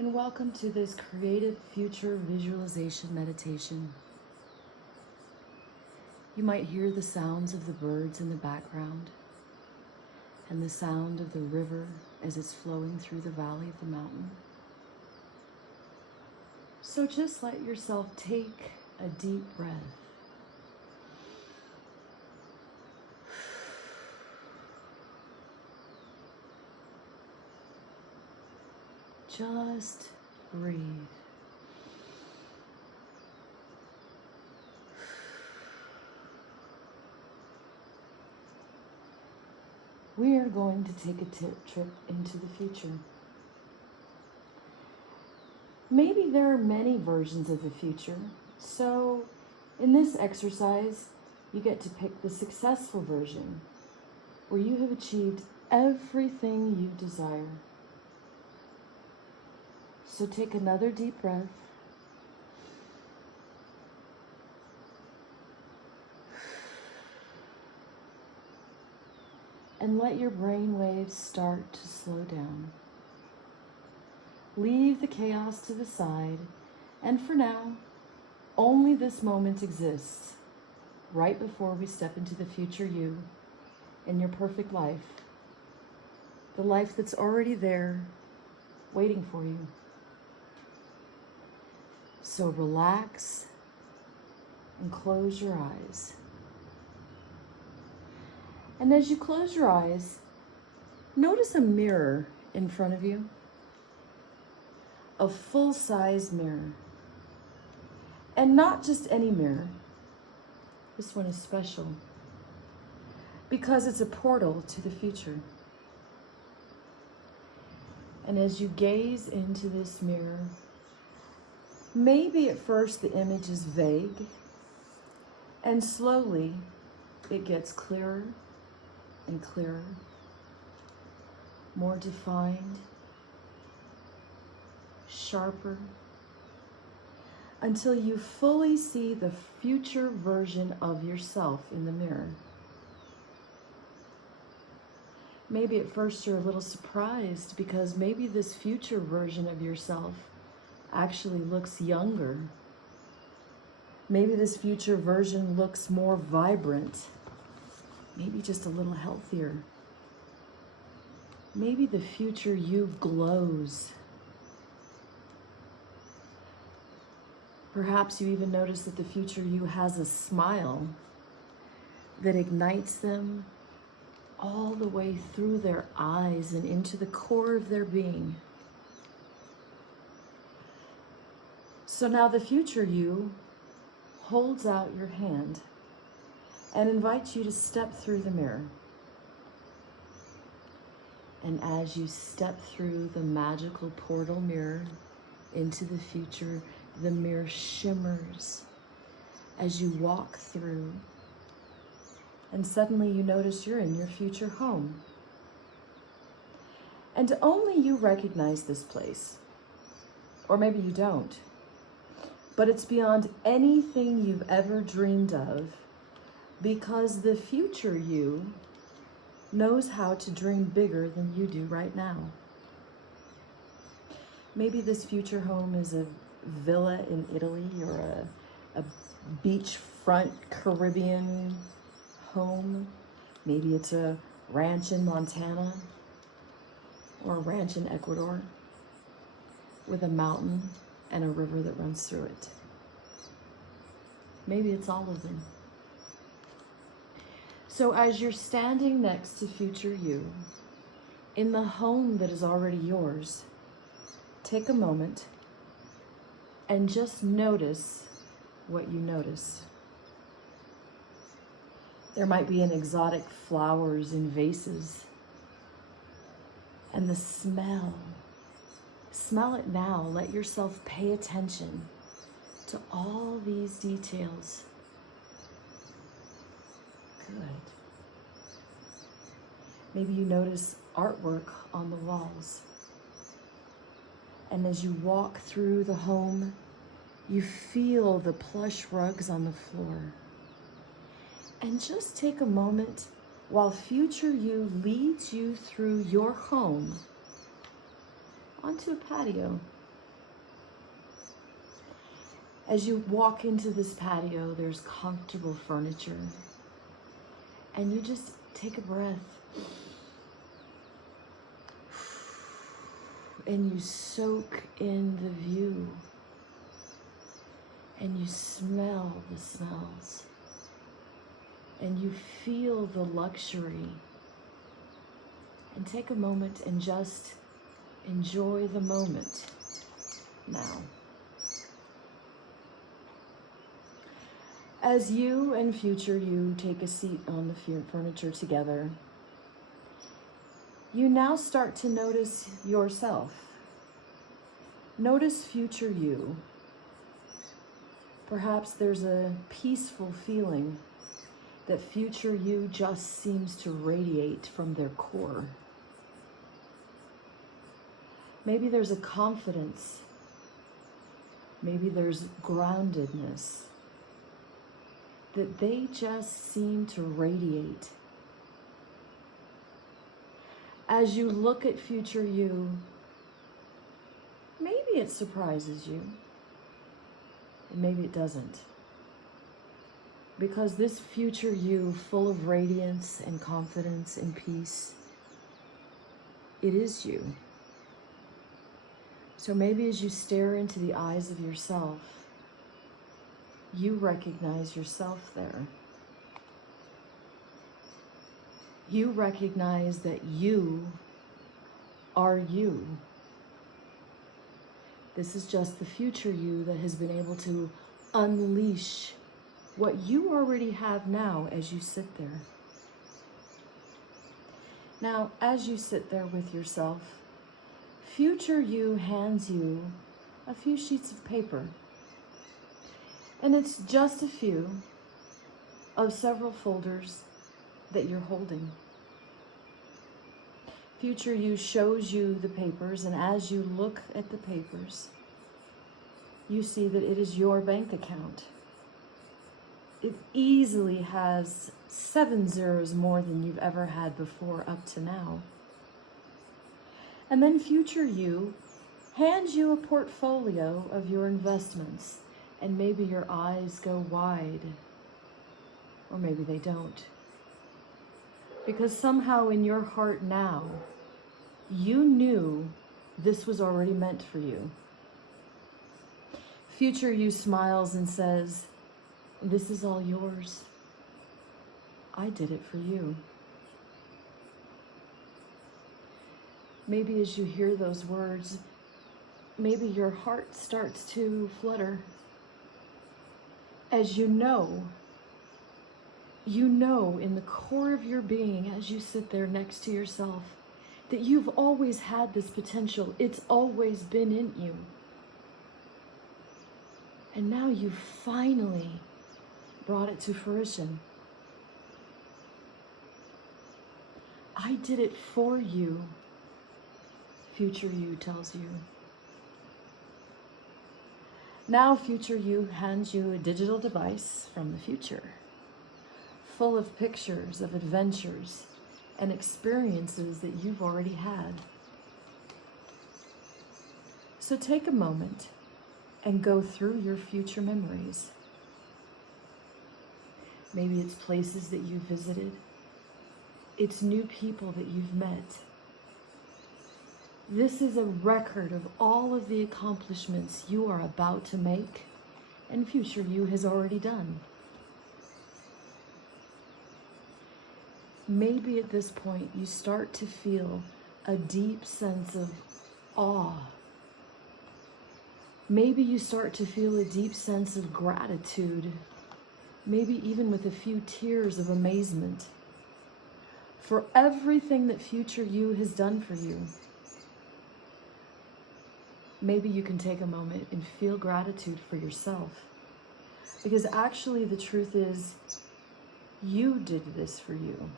and welcome to this creative future visualization meditation. You might hear the sounds of the birds in the background and the sound of the river as it's flowing through the valley of the mountain. So just let yourself take a deep breath. Just breathe. We are going to take a trip into the future. Maybe there are many versions of the future, so in this exercise, you get to pick the successful version, where you have achieved everything you desire. So take another deep breath. And let your brain waves start to slow down. Leave the chaos to the side, and for now, only this moment exists, right before we step into the future you and your perfect life. The life that's already there, waiting for you. So relax and close your eyes. And as you close your eyes, notice a mirror in front of you. A full-size mirror. And not just any mirror. This one is special because it's a portal to the future. And as you gaze into this mirror, maybe at first the image is vague, and slowly it gets clearer and clearer, more defined, sharper, until you fully see the future version of yourself in the mirror. Maybe at first you're a little surprised because maybe this future version of yourself actually looks younger. Maybe this future version looks more vibrant. Maybe just a little healthier. Maybe the future you glows. Perhaps you even notice that the future you has a smile that ignites them all the way through their eyes and into the core of their being. So now the future you holds out your hand and invites you to step through the mirror. And as you step through the magical portal mirror into the future, the mirror shimmers as you walk through. And suddenly you notice you're in your future home. And only you recognize this place. Or maybe you don't. But it's beyond anything you've ever dreamed of, because the future you knows how to dream bigger than you do right now. Maybe this future home is a villa in Italy or a beachfront Caribbean home. Maybe it's a ranch in Montana or a ranch in Ecuador with a mountain and a river that runs through it. Maybe it's all of them. So as you're standing next to future you, in the home that is already yours, take a moment and just notice what you notice. There might be an exotic flowers in vases. And the smell. Smell it now. Let yourself pay attention to all these details. Good. Maybe you notice artwork on the walls. And as you walk through the home, you feel the plush rugs on the floor. And just take a moment while future you leads you through your home onto a patio As you walk into this patio, there's comfortable furniture. And you just take a breath. And you soak in the view. And you smell the smells. And you feel the luxury. And take a moment and just enjoy the moment now. As you and future you take a seat on the furniture together, you now start to notice yourself. Notice future you. Perhaps there's a peaceful feeling that future you just seems to radiate from their core. Maybe there's a confidence. Maybe there's groundedness that they just seem to radiate. As you look at future you, maybe it surprises you, and maybe it doesn't. Because this future you, full of radiance and confidence and peace, it is you. So maybe as you stare into the eyes of yourself, you recognize yourself there. You recognize that you are you. This is just the future you that has been able to unleash what you already have now as you sit there. Now, as you sit there with yourself, future you hands you a few sheets of paper. And it's just a few of several folders that you're holding. Future you shows you the papers, and as you look at the papers, you see that it is your bank account. It easily has 7 zeros more than you've ever had before up to now. And then future you hands you a portfolio of your investments. And maybe your eyes go wide, or maybe they don't. Because somehow in your heart now, you knew this was already meant for you. Future you smiles and says, "This is all yours. I did it for you." Maybe as you hear those words, maybe your heart starts to flutter. As you know in the core of your being, as you sit there next to yourself, that you've always had this potential. It's always been in you. And now you've finally brought it to fruition. I did it for you, future you tells you. Now future you hands you a digital device from the future, full of pictures of adventures and experiences that you've already had. So take a moment and go through your future memories. Maybe it's places that you've visited. It's new people that you've met. This is a record of all of the accomplishments you are about to make and future you has already done. Maybe at this point you start to feel a deep sense of awe. Maybe you start to feel a deep sense of gratitude, maybe even with a few tears of amazement for everything that future you has done for you. Maybe you can take a moment and feel gratitude for yourself. Because actually the truth is, you did this for you.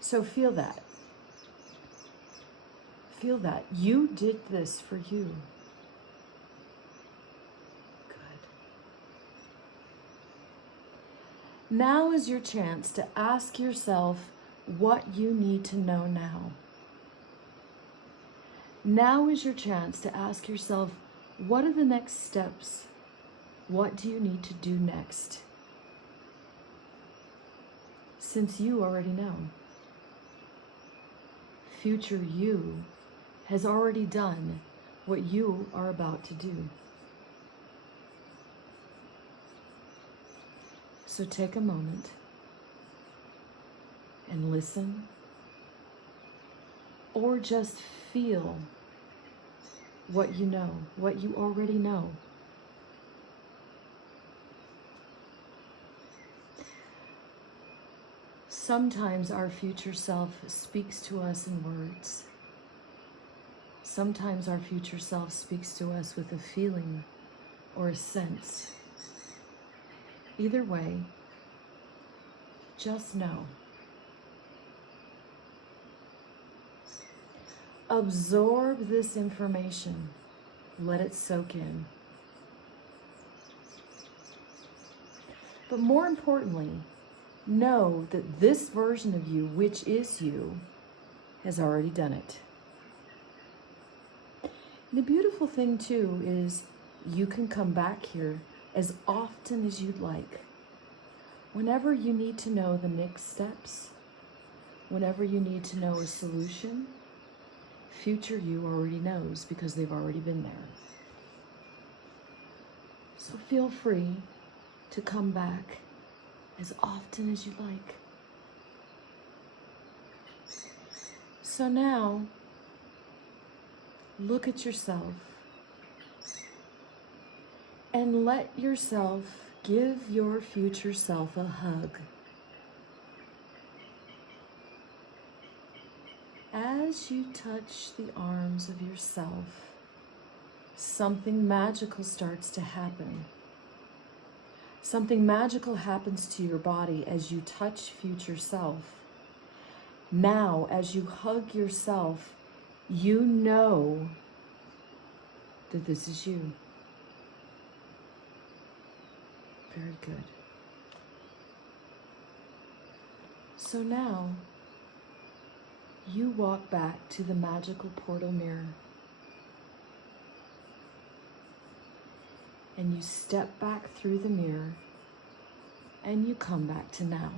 So feel that. Feel that. You did this for you. Good. Now is your chance to ask yourself what you need to know now. Now is your chance to ask yourself What are the next steps? What do you need to do next? Since you already know. Future you has already done what you are about to do. So take a moment and listen, or just feel what you know, what you already know. Sometimes our future self speaks to us in words. Sometimes our future self speaks to us with a feeling or a sense. Either way, just know. Absorb this information. Let it soak in. But more importantly, know that this version of you, which is you, has already done it. And the beautiful thing too is you can come back here as often as you'd like. Whenever you need to know the next steps, whenever you need to know a solution, future you already knows because they've already been there. So feel free to come back as often as you like. So now, look at yourself and let yourself give your future self a hug. As you touch the arms of yourself, something magical starts to happen. Something magical happens to your body as you touch future self. Now, as you hug yourself, you know that this is you. Very good. So now, you walk back to the magical portal mirror. And you step back through the mirror and you come back to now.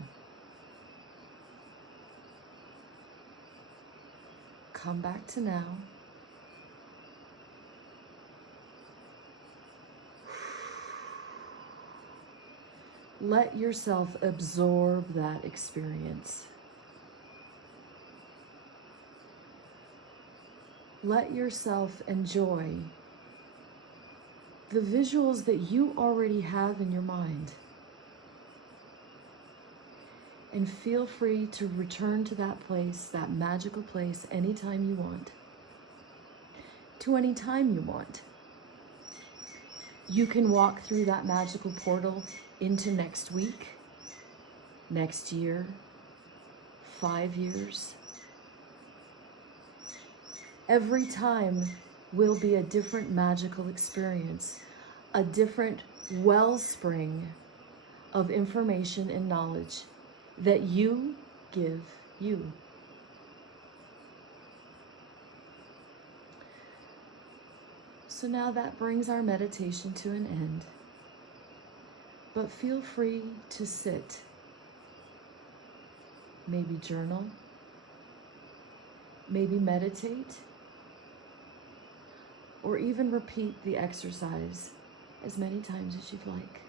Come back to now. Let yourself absorb that experience. Let yourself enjoy the visuals that you already have in your mind. And feel free to return to that place, that magical place, anytime you want. To any time you want. You can walk through that magical portal into next week, next year, 5 years. Every time will be a different magical experience, a different wellspring of information and knowledge that you give you. So now that brings our meditation to an end. But feel free to sit, maybe journal, maybe meditate, or even repeat the exercise as many times as you'd like.